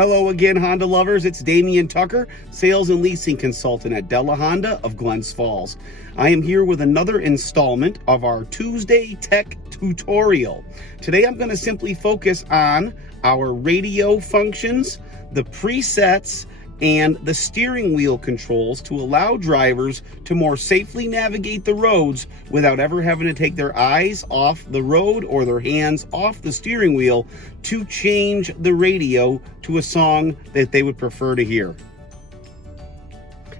Hello again, Honda lovers. It's Damian Tucker, sales and leasing consultant at Della Honda of Glens Falls. I am here with another installment of our Tuesday Tech Tutorial. Today I'm going to simply focus on our radio functions, the presets, and the steering wheel controls to allow drivers to more safely navigate the roads without ever having to take their eyes off the road or their hands off the steering wheel to change the radio to a song that they would prefer to hear.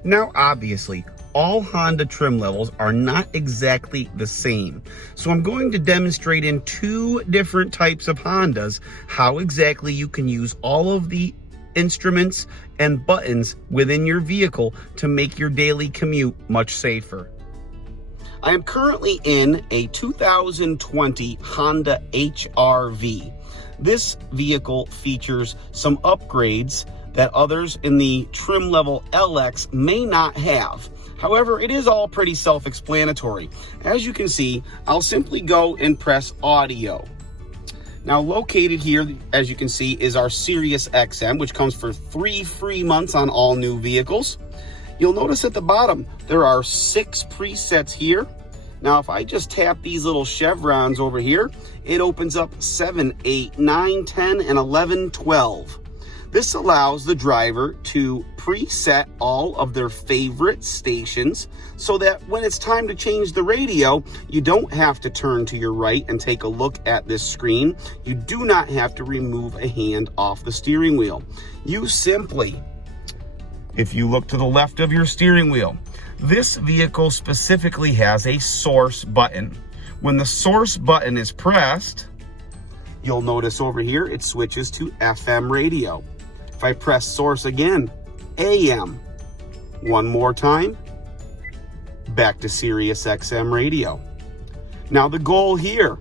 Now, obviously, all Honda trim levels are not exactly the same. So I'm going to demonstrate in two different types of Hondas how exactly you can use all of the instruments and buttons within your vehicle to make your daily commute much safer. I am currently in a 2020 Honda HR-V. This vehicle features some upgrades that others in the trim level LX may not have. However, it is all pretty self-explanatory. As you can see, I'll simply go and press audio. Now, located here, as you can see, is our Sirius XM, which comes for 3 free months on all new vehicles. You'll notice at the bottom, there are 6 presets here. Now, if I just tap these little chevrons over here, it opens up 7, 8, 9, 10, and 11, 12. This allows the driver to preset all of their favorite stations so that when it's time to change the radio, you don't have to turn to your right and take a look at this screen. You do not have to remove a hand off the steering wheel. You simply, if you look to the left of your steering wheel, this vehicle specifically has a source button. When the source button is pressed, you'll notice over here it switches to FM radio. If I press source again, AM. One more time, back to Sirius XM radio. Now the goal here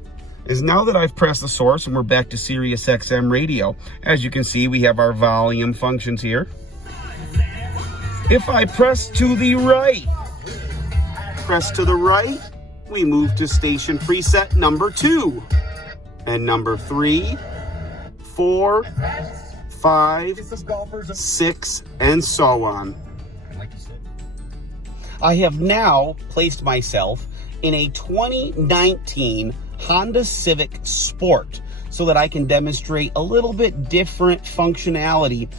is, now that I've pressed the source and we're back to Sirius XM radio, as you can see, we have our volume functions here. If I press to the right, we move to station preset number 2 and number 3, 4, 5, 6, and so on. I have now placed myself in a 2019 Honda Civic Sport so that I can demonstrate a little bit different functionality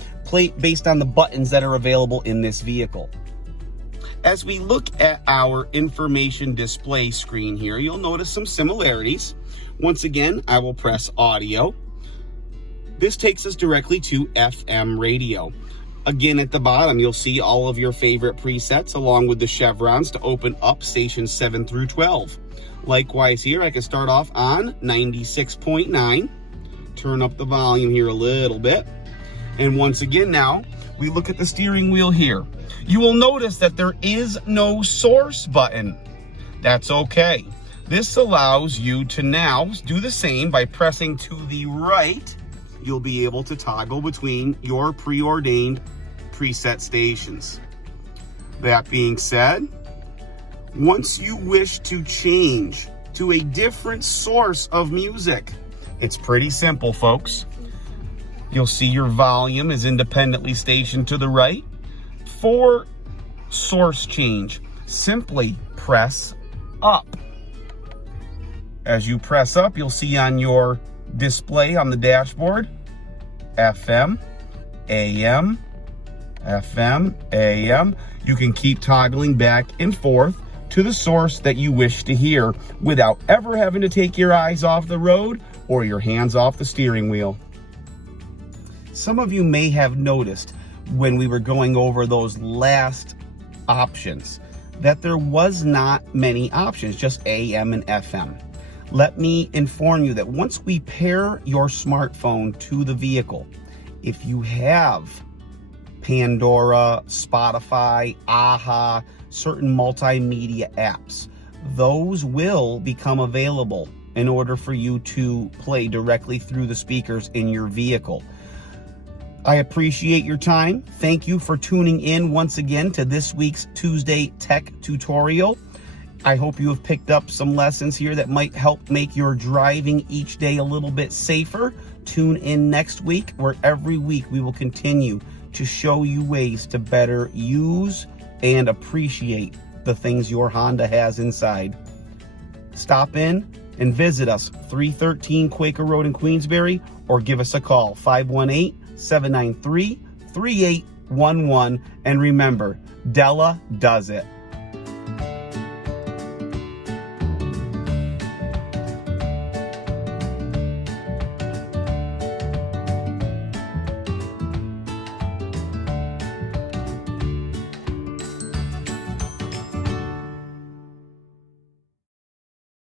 based on the buttons that are available in this vehicle. As we look at our information display screen here, you'll notice some similarities. Once again, I will press audio. This takes us directly to FM radio. Again, at the bottom, you'll see all of your favorite presets along with the chevrons to open up stations 7 through 12. Likewise here, I can start off on 96.9, turn up the volume here a little bit. And once again now, we look at the steering wheel here. You will notice that there is no source button. That's okay. This allows you to now do the same by pressing to the right. You'll be able to toggle between your preordained preset stations. That being said, once you wish to change to a different source of music, it's pretty simple, folks. You'll see your volume is independently stationed to the right. For source change, simply press up. As you press up, you'll see on your display on the dashboard, FM, AM, FM, AM. You can keep toggling back and forth to the source that you wish to hear without ever having to take your eyes off the road or your hands off the steering wheel. Some of you may have noticed when we were going over those last options that there was not many options, just AM and FM. Let me inform you that once we pair your smartphone to the vehicle, if you have Pandora, Spotify, AHA, certain multimedia apps, those will become available in order for you to play directly through the speakers in your vehicle. I appreciate your time. Thank you for tuning in once again to this week's Tuesday Tech Tutorial. I hope you have picked up some lessons here that might help make your driving each day a little bit safer. Tune in next week, where every week we will continue to show you ways to better use and appreciate the things your Honda has inside. Stop in and visit us, 313 Quaker Road in Queensbury, or give us a call, 518-793-3811. And remember, Della does it.